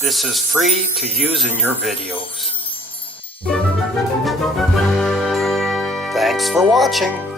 This is free to use in your videos. Thanks for watching.